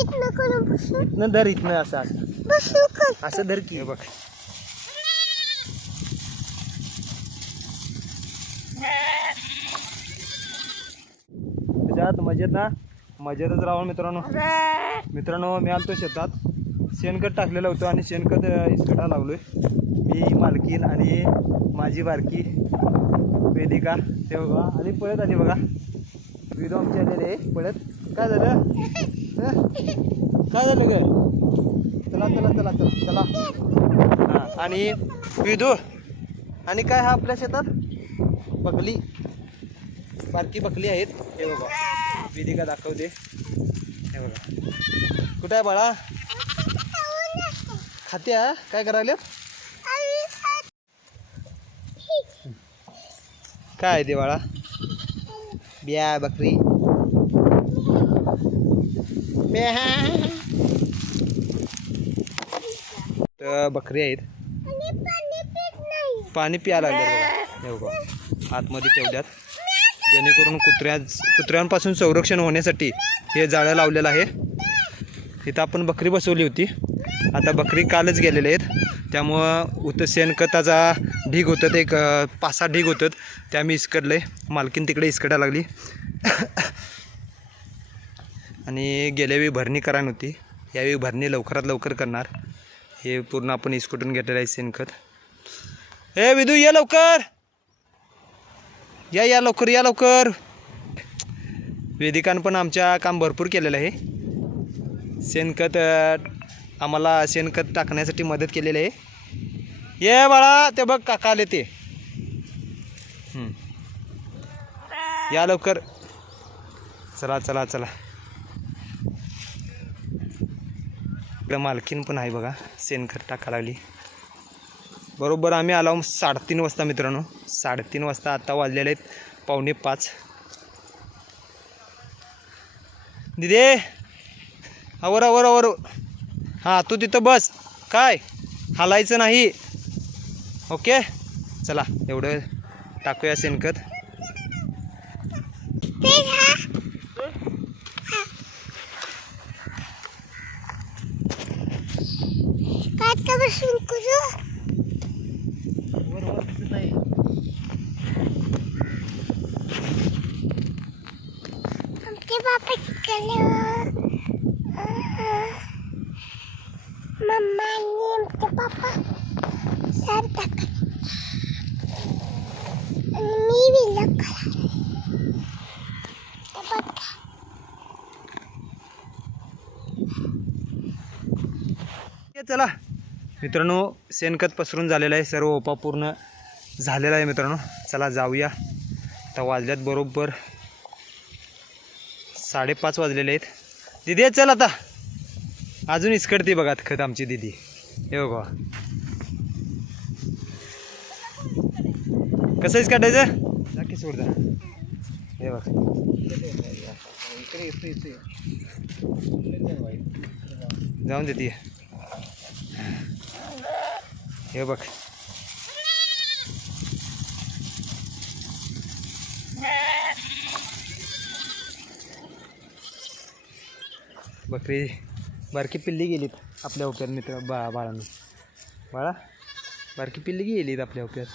इथनं करून बसू. इथनं धर इथनं असं असं. बसू कर असं धर की. हे बघ. त्याच्यात मजेत ना? मजेतच राहून मित्रांनो. मित्रांनो मी आलतो शेतात. शेणखत टाकलेलं होतं आणि शेणखत इसकटा लागलोय मी मालकीन आणि माझी बारकी वेदिका. ते बघा. आणि पळत आली बघा. विडो आमची आलेले आहे. पळत. काय झालं? हं? काय झालं ग? चला चला चला चला चला. हां आणि विदू आणि काय हा आपल्या शेतात? बकली. बारकी बकली आहेत. हे बघा. वेदिका दाखवते. हे बघा. कुठं आहे बाळा? खात्या काय करायला काय आहे ते बाळा? बिया बकरी. तर बकरी आहेत. पाणी प्यायला लागले हे बघा. आतमध्ये ठेवल्यात. जेणेकरून कुत्र्या कुत्र्यांपासून संरक्षण होण्यासाठी हे जाळं लावलेलं आहे. इथं आपण बकरी बसवली होती. आता बकरी कालच गेलेले आहेत. त्यामुळं उत शेणखताचा ढीग होतं एक पाच सहा ढीग होतं. त्या आम्ही इसकडले. आहे मालकीन तिकडे इसकटायला लागली. आणि गेल्या वेळी भरणी करा नव्हती. यावेळी भरणी लवकरात लवकर करणार. हे पूर्ण आपण इसकटून घेतलेलं आहे शेणखत. ए विदू ये लवकर. या या लवकर या लवकर. वेदिकानं पण आमच्या काम भरपूर केलेलं आहे. शेणखत आम्हाला शेणखत टाकण्यासाठी मदत केलेली आहे. ये बाळा ते बघ काका आले ते. या लवकर. चला चला चला. इकडं मालकीन पण आहे बघा शेणखत टाका लागली. बरोबर आम्ही आलो साडेतीन वाजता मित्रांनो. साडेतीन वाजता आत्ता वाजलेले आहेत पावणे पाच. दिदे आवर आवर आवर. हां तू तिथं बस. काय? हालायचं नाही. ओके चला एवढं टाकूया शेणखत काय का बसून करू मी ये चला मित्रांनो शेणखत पसरून झालेलं आहे सर्व ओपा पूर्ण झालेला आहे मित्रांनो. चला जाऊया. आता वाजल्यात बरोबर साडेपाच वाजलेले आहेत. दिदी ये चल आता. अजून इसकडते बघा खत आमची दिदी. हे बघा. कसं इस काढायचं? नक्की सोड जा. हे बघ. जाऊन देते. हे बघ. बकरी बारकी पिल्ली गेलीत आपल्या ओप्यात मित्र बा बाळांनी. बाळा बारकी पिल्ली गेलीत आपल्या ओप्यात